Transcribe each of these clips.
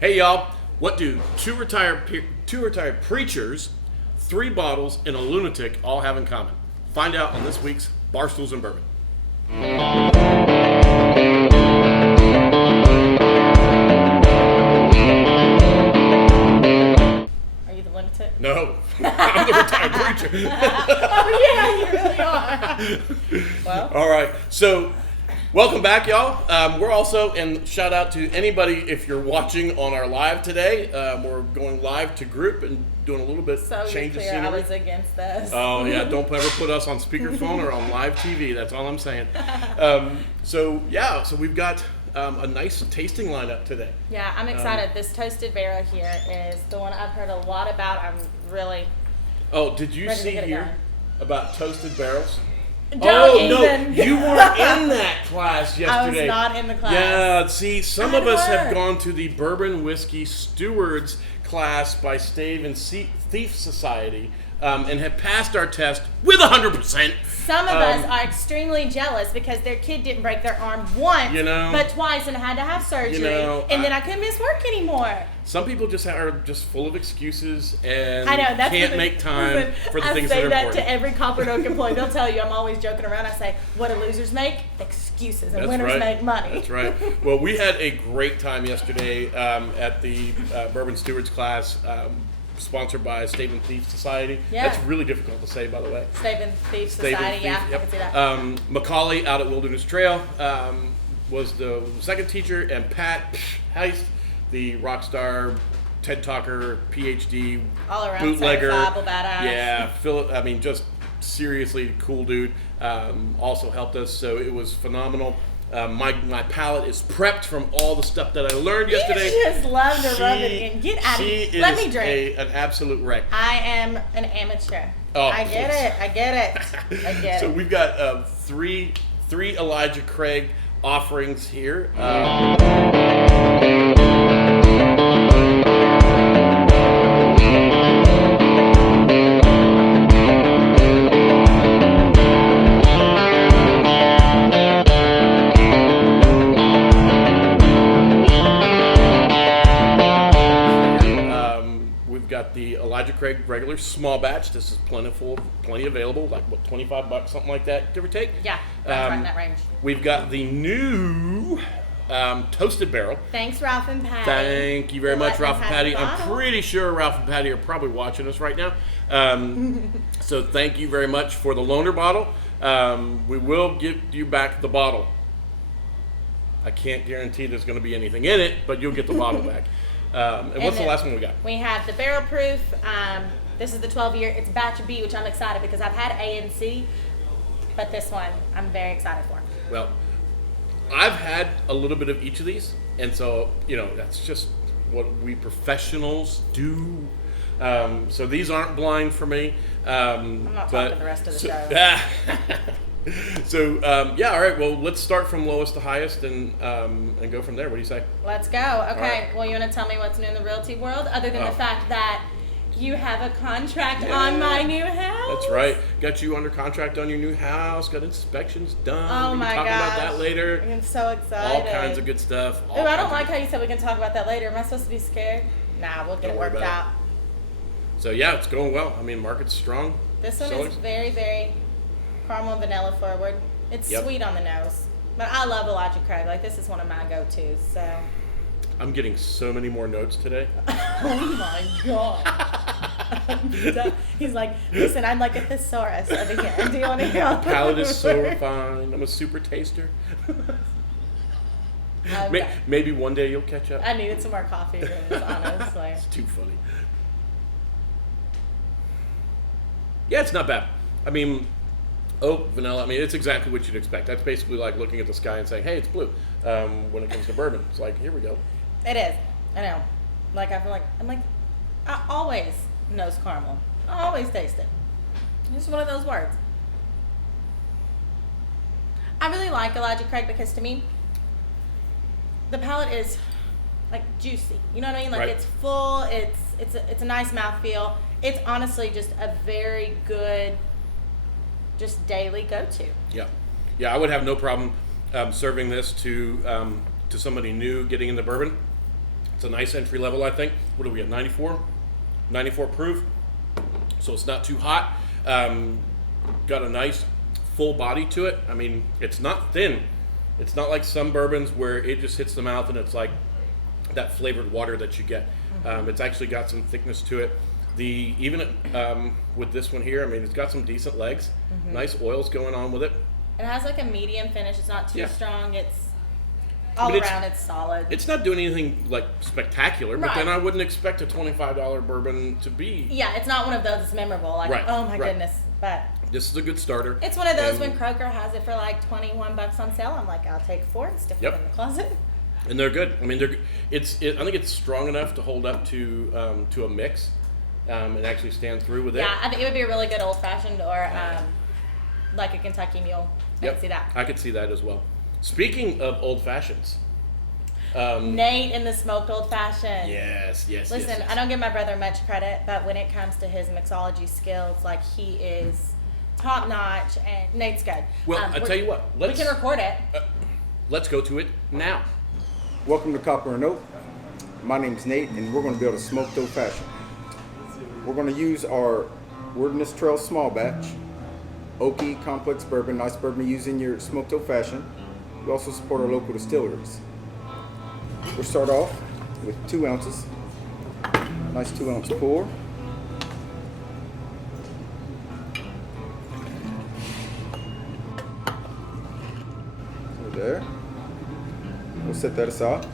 Hey y'all, what do two retired preachers, 3 bottles, and a lunatic all have in common? Find out on this week's Barstools and Bourbon. Are you the lunatic? No, I'm the retired preacher. Oh yeah, you really are. Well, all right, so welcome back, y'all. We're also, and shout out to anybody if you're watching on our live today. We're going live to group and doing a little bit so change of clear scenery. I was against this. Oh yeah, don't ever put us on speakerphone or on live TV. That's all I'm saying. So we've got a nice tasting lineup today. Yeah, I'm excited. This toasted barrel here is the one I've heard a lot about. I'm really. Oh, did you ready see to get it here going. about toasted barrels? Don't No, even. you weren't in that class yesterday. I was not in the class. Yeah, see, some of How'd it us have work? gone to the Bourbon Whiskey Stewards class by Stave and Thief Society and have passed our test with 100%. Some of us are extremely jealous because their kid didn't break their arm once, but twice and had to have surgery. And then I couldn't miss work anymore. Some people just are just full of excuses and I know, that's can't make time for the things that are important. I say that to every Copper Oak employee. They'll tell you I'm always joking around. I say, what do losers make? Excuses. And winners make money. That's right. Well, we had a great time yesterday at the Bourbon Stewards class. Sponsored by Stave and Thief Society. Yeah. That's really difficult to say, by the way. Stave and Thief Society, Yep. I can see that. Macaulay out at Wilderness Trail was the second teacher, and Pat Heist, the rock star, TED Talker, PhD, all around bootlegger. certifiable badass. Yeah, Philip, I mean, just seriously cool dude. Also helped us, so it was phenomenal. My palate is prepped from all the stuff that I learned yesterday. You just love to rub it in. Get out of here. Let me drink. An absolute wreck. I am an amateur. Oh, I get it. So we've got three Elijah Craig offerings here. The Elijah Craig regular small batch. This is plenty available, like what, $25, something like that, give or take. Yeah, right in that range. We've got the new toasted barrel. Thanks, Ralph and Patty. Thank you very much, Ralph and Patty. I'm pretty sure Ralph and Patty are probably watching us right now. So thank you very much for the loaner bottle. We will give you back the bottle. I can't guarantee there's going to be anything in it, but you'll get the bottle back. And what's the last one we got? We have the barrel proof. This is the 12-year. It's batch B, which I'm excited because I've had A and C, but this one I'm very excited for. Well, I've had a little bit of each of these, and so that's just what we professionals do. So these aren't blind for me. I'm not talking the rest of the show. So all right. Well, let's start from lowest to highest and go from there. What do you say? Let's go. Okay. Right. Well, you want to tell me what's new in the realty world, other than the fact that you have a contract on my new house? That's right. Got you under contract on your new house. Got inspections done. Oh my gosh. We can talk about that later. I'm so excited. All kinds of good stuff. Ooh, I don't like how you said we can talk about that later. Am I supposed to be scared? Nah, we'll get it worked out. So yeah, it's going well. I mean, market's strong. This one is very, very caramel and vanilla forward. It's sweet on the nose. But I love Elijah Craig. Like, this is one of my go-tos, so. I'm getting so many more notes today. Oh my God. He's like, listen, I'm like a thesaurus over here. Do you want to hear all my palate is so refined. I'm a super taster. Okay. Maybe one day you'll catch up. I needed some more coffee, honestly. It's too funny. Yeah, it's not bad. I mean, oak, vanilla, I mean, it's exactly what you'd expect. That's basically like looking at the sky and saying, hey, it's blue. When it comes to bourbon, it's like, here we go. It is. I know. Like, I feel like, I always nose caramel. I always taste it. It's just one of those words. I really like Elijah Craig because, to me, the palate is, like, juicy. You know what I mean? Like, It's full. It's a nice mouthfeel. It's honestly just a very good, just daily go-to. Yeah, I would have no problem serving this to somebody new getting into bourbon. It's a nice entry level, I think. What do we get? 94? 94 proof. So it's not too hot. Got a nice full body to it. I mean, it's not thin. It's not like some bourbons where it just hits the mouth and it's like that flavored water that you get. It's actually got some thickness to it. Even with this one here, I mean, it's got some decent legs. Nice oils going on with it. It has like a medium finish. It's not too Yeah. strong. It's all around. It's solid. It's not doing anything like spectacular, but Right. then I wouldn't expect a $25 bourbon to be. Yeah, it's not one of those that's memorable. Like, Right, oh my right. goodness. But This is a good starter. it's one of those And- when Kroger has it for like $21 on sale. I'm like, I'll take 4 and stick Yep. it in the closet. And they're good. I mean, I think it's strong enough to hold up to a mix, and actually stand through with it. Yeah, I think it would be a really good old fashioned or like a Kentucky Mule. I Yep. can see that. I could see that as well. Speaking of old fashions, Nate in the smoked old fashioned. yes. Listen, yes. I don't give my brother much credit, but when it comes to his mixology skills, like he is top notch, and Nate's good. Well, I tell you what, we can record it. let's go to it now. Welcome to Copper and Oak. My name's Nate, and we're going to build a smoked old fashioned. We're going to use our Wilderness Trail small batch, oaky complex bourbon, nice bourbon to use in your smoked old fashioned. We also support our local distilleries. We'll start off with 2 ounces, nice 2-ounce pour. Over there. We'll set that aside.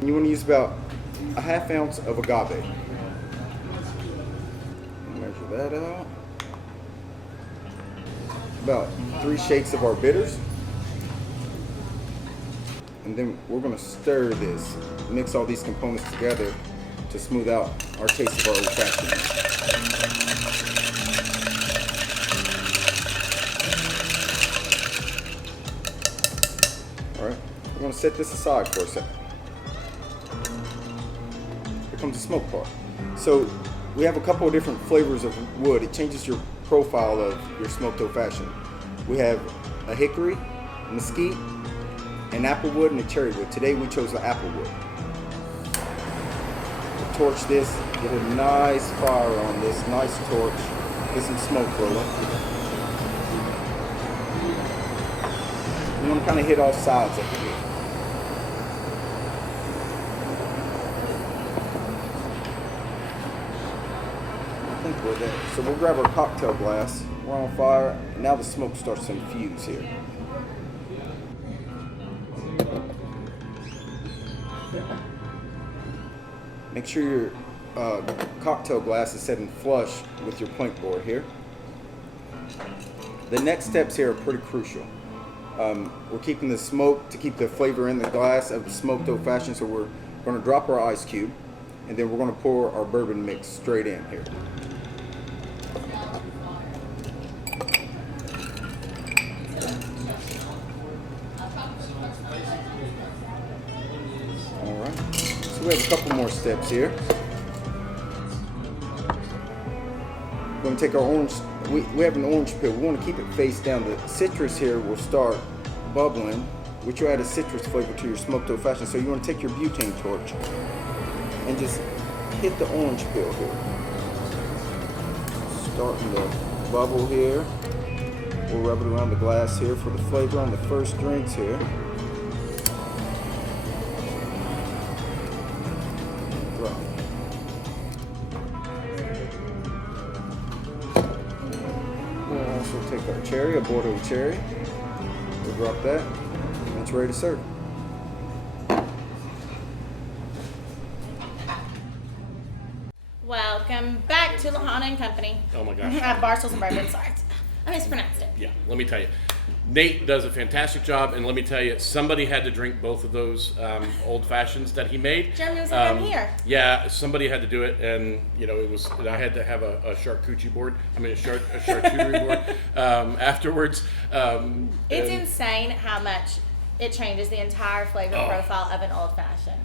And you want to use about a 1/2 ounce of agave. Measure that out. About 3 shakes of our bitters. And then we're going to stir this, mix all these components together to smooth out our taste of our old fashioned. Alright, we're going to set this aside for a second. Here comes the smoke part. So we have a couple of different flavors of wood. It changes your profile of your smoked old fashioned. We have a hickory, mesquite, an applewood, and a cherry wood. Today we chose the applewood. We'll torch this, get a nice fire on this, nice torch, get some smoke rolling. You want to kind of hit all sides of it here. I think we're there. So we'll grab our cocktail glass. We're on fire, and now the smoke starts to infuse here. Make sure your cocktail glass is set in flush with your plank board here. The next steps here are pretty crucial. We're keeping the smoke to keep the flavor in the glass of the smoked old fashioned, so we're going to drop our ice cube, and then we're going to pour our bourbon mix straight in here. Alright, so we have a couple more steps here. We're going to take our orange, we have an orange peel. We want to keep it face down. The citrus here will start bubbling, which will add a citrus flavor to your smoked old fashioned. So you want to take your butane torch and just hit the orange peel here. Starting to bubble here. We'll rub it around the glass here for the flavor on the first drinks here. We'll also take our cherry, a Bordeaux cherry. We'll drop that, and it's ready to serve. Welcome back to Lahannah and Company. Oh my gosh. Barstools and Bourbon. Sorry, I mispronounced it. Yeah, let me tell you. Nate does a fantastic job, and let me tell you, somebody had to drink both of those old fashions that he made. Jeremy was like, I'm here. Yeah, somebody had to do it, and you know, I had to have a charcuterie board. I mean, a charcuterie board afterwards. It's and- insane how much it changes the entire flavor profile of an old fashioned.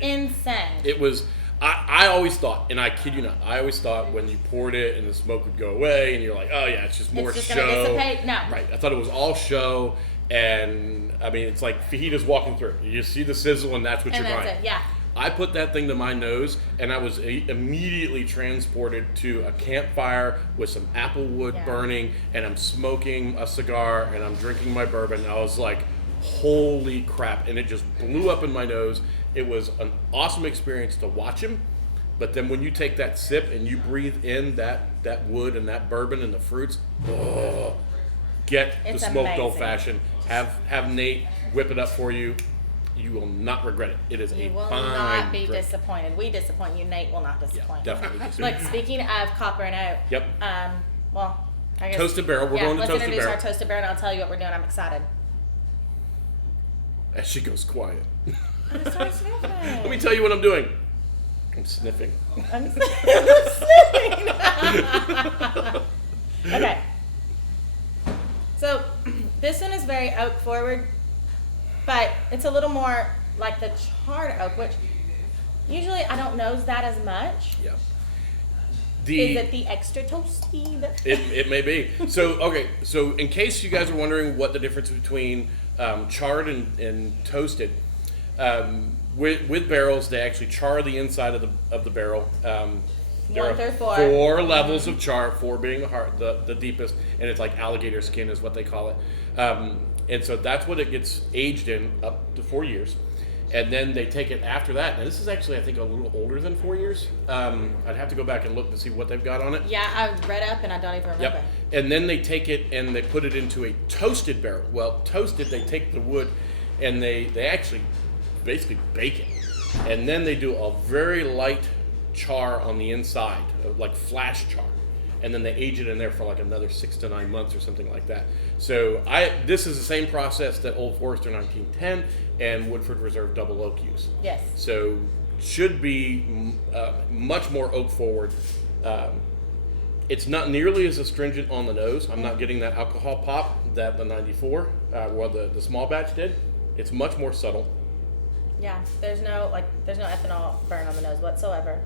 Insane. It was. I always thought, and I kid you not, I always thought when you poured it and the smoke would go away, and you're like, oh yeah, it's just more It's just show. gonna dissipate? No. Right. I thought it was all show, and I mean, it's like fajitas walking through. You see the sizzle, and that's what And you're that's buying. it, yeah. I put that thing to my nose, and I was immediately transported to a campfire with some apple wood burning, and I'm smoking a cigar, and I'm drinking my bourbon. I was like, holy crap. And it just blew up in my nose. It was an awesome experience to watch him. But then when you take that sip and you breathe in that wood and that bourbon and the fruits, get the smoked old fashioned. Have Nate whip it up for you. You will not regret it. It is a fine You will not be drink. disappointed. We disappoint you. Nate will not disappoint. Yeah, definitely. Like, speaking of Copper and Oak. Yep. Well, I guess. Toasted Barrel. We're going to let's Toasted introduce Barrel. our Toasted Barrel, and I'll tell you what we're doing. I'm excited. As she goes quiet. I'm sorry, sniffing. Let me tell you what I'm doing. I'm sniffing. I'm sniffing. Okay. So, this one is very oak forward, but it's a little more like the charred oak, which usually I don't nose that as much. Yeah. Is it the extra toasty? It may be. So in case you guys are wondering what the difference between charred and toasted, with barrels, they actually char the inside of the barrel. There 1 are through 4. 4 levels of char, 4 being the deepest, and it's like alligator skin is what they call it. And so that's what it gets aged in, up to 4 years. And then they take it after that. Now this is actually, I think, a little older than 4 years. I'd have to go back and look to see what they've got on it. Yeah, I read up and I don't even remember. Yep. And then they take it and they put it into a toasted barrel. Well, toasted, they take the wood and they actually basically bake it. And then they do a very light char on the inside, like flash char. And then they age it in there for like another 6 to 9 months or something like that. So this is the same process that Old Forester 1910 and Woodford Reserve Double Oak use. Yes. So should be much more oak forward. It's not nearly as astringent on the nose. I'm not getting that alcohol pop that the 94, the small batch did. It's much more subtle. Yeah, there's no ethanol burn on the nose whatsoever.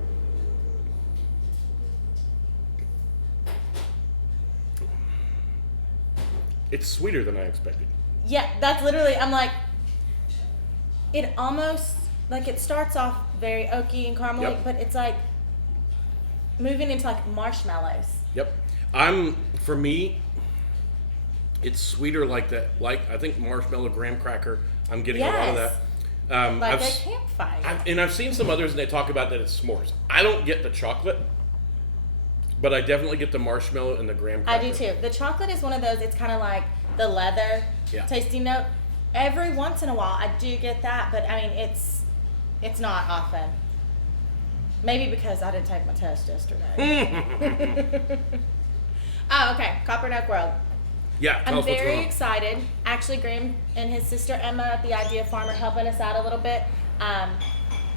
It's sweeter than I expected. Yeah, that's literally, I'm like, it almost, like it starts off very oaky and caramely, Yep. but it's like moving into like marshmallows. Yep. For me, it's sweeter like that. Like, I think marshmallow graham cracker, I'm getting a lot of Yes. that. Like a campfire. I've seen some others and they talk about that it's s'mores. I don't get the chocolate, but I definitely get the marshmallow and the graham cracker. I do too. The chocolate is one of those, it's kind of like the leather tasting note. Every once in a while, I do get that, but I mean, it's not often. Maybe because I didn't take my test yesterday. Oh, okay. Copper and Oak World. Yeah, tell I'm us what's very going on. excited. Actually, Graham and his sister Emma at the Idea Farm are helping us out a little bit.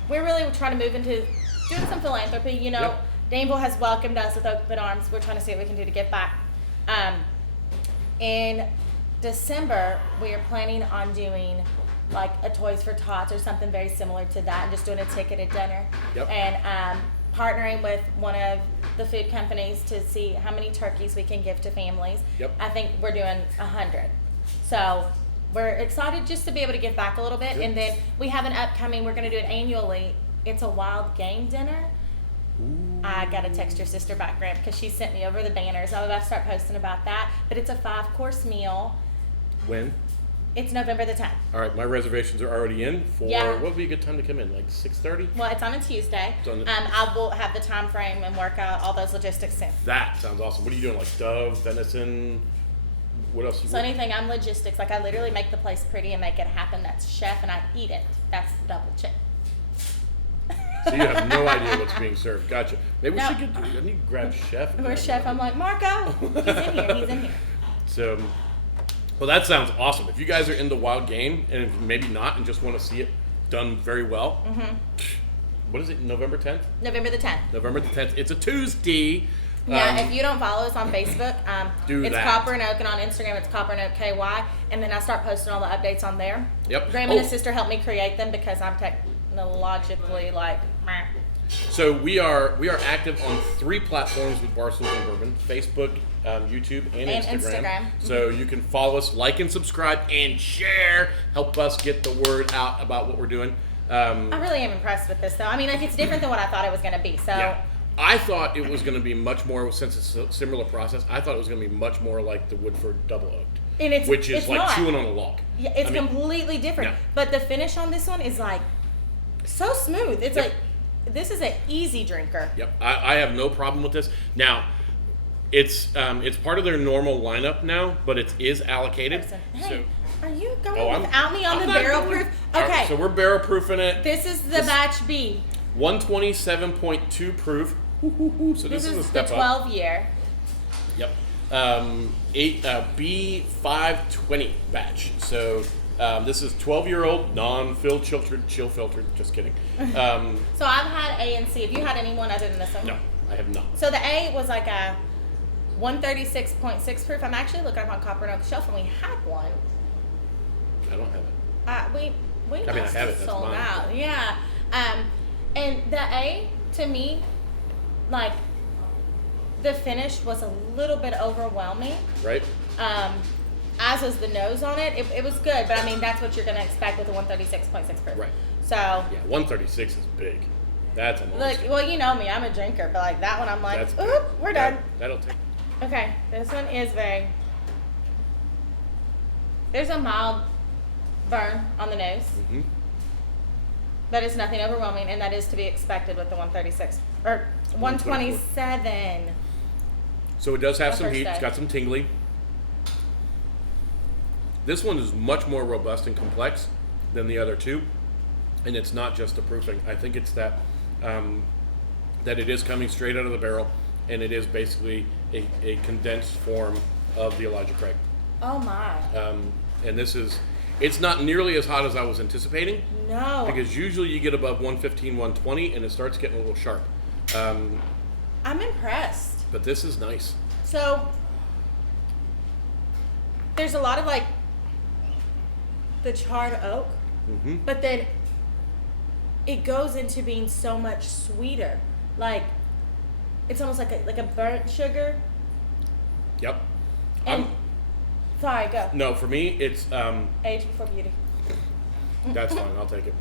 We're really trying to move into doing some philanthropy. You know, Yep. Danville has welcomed us with open arms. We're trying to see what we can do to give back. In December, we are planning on doing like a Toys for Tots or something very similar to that, and just doing a ticketed dinner. Yep. And partnering with one of the food companies to see how many turkeys we can give to families. Yep. I think we're doing 100. So we're excited just to be able to give back a little bit. Good. And then we have an upcoming, we're going to do it annually. It's a wild game dinner. Ooh. I got to text your sister back, Grant, because she sent me over the banners. I'm about to start posting about that. But it's a 5-course meal. When? It's November the 10th. All right, my reservations are already in for, Yeah. what would be a good time to come in, like 6:30? Well, it's on a Tuesday. It's on the- I will have the time frame and work out all those logistics soon. That sounds awesome. What are you doing, like dove, venison, what else? So anything, I'm logistics. Like, I literally make the place pretty and make it happen. That's chef, and I eat it. That's double check. So you have no idea what's being served. Gotcha. Maybe No. we should I need to grab chef. Where's chef? I'm like, Marco, he's in here. He's in here. So, well, that sounds awesome. If you guys are into wild game, and if maybe not, and just want to see it done very well, what is it, November 10th? November the 10th. November the 10th. It's a Tuesday. Yeah, if you don't follow us on Facebook, Do it's that. Copper and Oak, and on Instagram it's Copper and Oak KY, and then I start posting all the updates on there. Yep. Graham and Oh. his sister helped me create them because I'm technologically like, meh. So we are active on 3 platforms with Barstool and Bourbon: Facebook, YouTube, and Instagram. So you can follow us, like and subscribe, and share. Help us get the word out about what we're doing. I really am impressed with this, though. I mean, like, it's different than what I thought it was going to be. So Yeah. I thought it was going to be much more, since it's a similar process, I thought it was going to be much more like the Woodford Double Oaked. And it's, which is it's like not. chewing on a log. Yeah, it's I mean, completely different. yeah. But the finish on this one is like so smooth. It's Yep. like, this is an easy drinker. Yep, I have no problem with this. Now, it's part of their normal lineup now, but it is allocated. Hey, So, are you going I'm- without me on I'm the not barrel going- proof? All right, Okay. so we're barrel proofing it. This is the batch B. 127.2 proof. So This this is a is the step up. 12 year. Yep. B520 batch. So this is 12-year-old non-filled chill filtered. Just kidding. So I've had A and C. Have you had anyone other than this one? No, I have not. So the A was like a 136.6 proof. I'm actually looking up on Copper and Oak Shelf, and we had one. I don't have it. We I mean, I must have have it, that's sold mine. out. Yeah. And the A, to me, like, the finish was a little bit overwhelming. Right? As was the nose on it. It was good, but I mean, that's what you're going to expect with a 136.6 proof. Right. So, Yeah, 136 is big. That's a monster. look, well, you know me, I'm a drinker, but like that one, I'm like, That's oop, big. we're done. That'll take. Okay, this one is there's a mild burn on the nose, Hmm. but it's nothing overwhelming, and that is to be expected with the 136 or 127. So it does have My some first heat. It's day. got some tingly. This one is much more robust and complex than the other two, and it's not just the proofing. I think it's that that it is coming straight out of the barrel, and it is basically a condensed form of the Elijah Craig. Oh my. And this is, it's not nearly as hot as I was anticipating, No. because usually you get above 115, 120, and it starts getting a little sharp. I'm impressed. But this is nice. So there's a lot of like the charred oak, Mm-hmm. but then it goes into being so much sweeter. Like it's almost like a burnt sugar. Yep. And sorry, go. No, for me, it's Age before beauty. that's fine. I'll take it.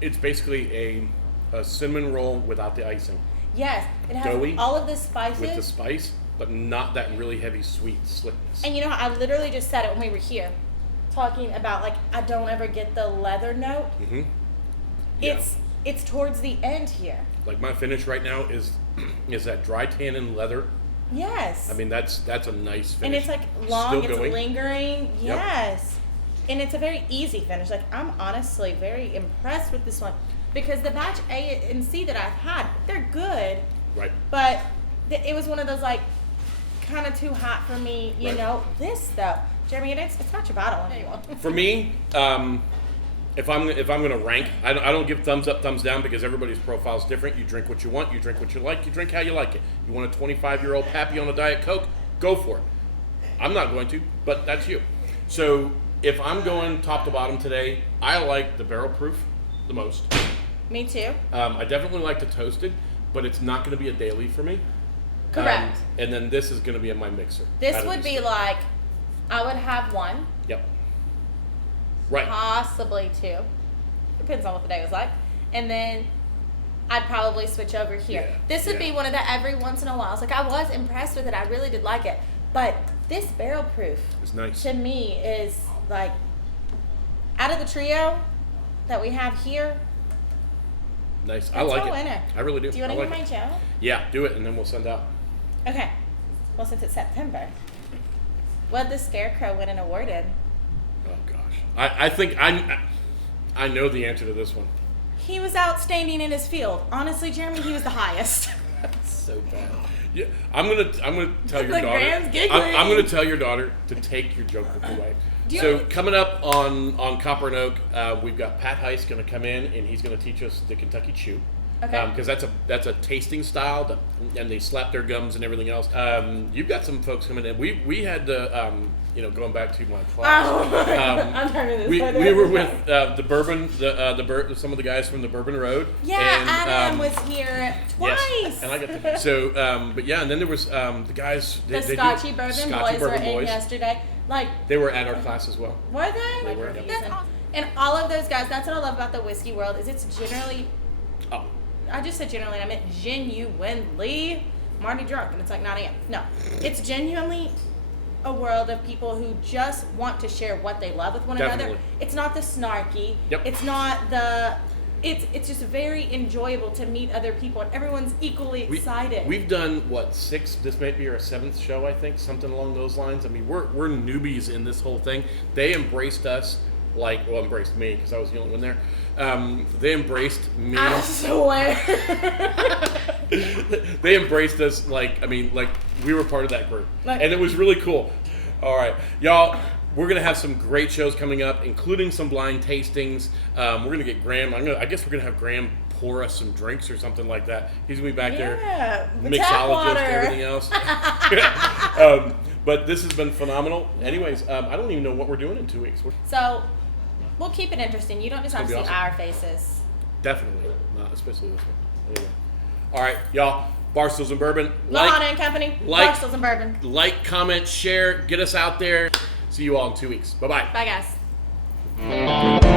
It's basically a cinnamon roll without the icing, Yes, it has Doughy all of the spices. with the spice, but not that really heavy sweet slickness. And you know how I literally just said it when we were here, talking about like I don't ever get the leather note. Mm-hmm. Yeah. It's towards the end here. Like my finish right now is that dry tannin leather. Yes. I mean that's a nice finish. and it's like long, Still it's going. lingering. Yes. And it's a very easy finish. Like I'm honestly very impressed with this one because the batch A and C that I've had, they're good, Right. but it was one of those like kind of too hot for me. You Right. know, this though, Jeremy, it's not your bottle anymore. For me, if I'm gonna rank, I don't give thumbs up, thumbs down because everybody's profile is different. You drink what you want, you drink what you like, you drink how you like it. You want a 25-year-old pappy on a Diet Coke, go for it. I'm not going to, but that's you. So if I'm going top to bottom today, I like the barrel proof the most. Me too. I definitely like the toasted, but it's not going to be a daily for me. Correct. And then this is going to be in my mixer. This out of would these be two. like, I would have one, Yep. Right. possibly two. Depends on what the day was like. And then I'd probably switch over here. Yeah, This would yeah. be one of the every once in a while. It's like I was impressed with it. I really did like it. But this barrel proof It's nice. to me is like out of the trio that we have here. Nice. I That's like my it. winner. I really do. Do you want I to like hear my it. channel? Yeah, do it, and then we'll send out. Okay. Well, since it's September, what the Scarecrow win an award in? Oh gosh, I think I know the answer to this one. He was outstanding in his field. Honestly, Jeremy, he was the highest. So bad. Yeah, I'm gonna tell your The daughter. Graham's giggling. I'm gonna tell your daughter to take your joke book away. Do you So have- coming up on Copper and Oak, we've got Pat Heiss gonna come in and he's gonna teach us the Kentucky Chew. Okay. Because that's a tasting style, and they slap their gums and everything else. You've got some folks coming in. We had to, going back to my class. Oh my God. I'm turning this we way. were with the Bourbon, some of the guys from the Bourbon Road. Yeah, and, Adam was here twice. Yes, and I got to, so, but yeah, and then there was the guys. The Scotchy Bourbon boys were in boys. yesterday. Like, They were at our class as well. were they? They were, yeah. That's awesome. And all of those guys, that's what I love about the whiskey world, is it's generally, Oh, I just said generally, and I meant genuinely, I'm already drunk and it's like 9 a.m. No, it's genuinely a world of people who just want to share what they love with one Definitely. another. It's not the snarky. Yep. It's not the, it's just very enjoyable to meet other people and everyone's equally excited. We've done, what, 6? This might be our 7th show, I think, something along those lines. I mean, we're newbies in this whole thing. They embraced us embraced me because I was the only one there. They embraced me. I swear. They embraced us like we were part of that group. Like- And it was really cool. All right, y'all, we're going to have some great shows coming up, including some blind tastings. We're going to get Graham. I guess we're going to have Graham pour us some drinks or something like that. He's going to be back there, the tap water. everything else. But this has been phenomenal. Anyways, I don't even know what we're doing in 2 weeks. So, we'll keep it interesting. You don't just have to see awesome. our faces. Definitely, not especially this one. Anyway. All right, y'all, Barstools and Bourbon. Lahannah and Company, Barstools and Bourbon. Like, comment, share, get us out there. See you all in 2 weeks. Bye-bye. Bye, guys.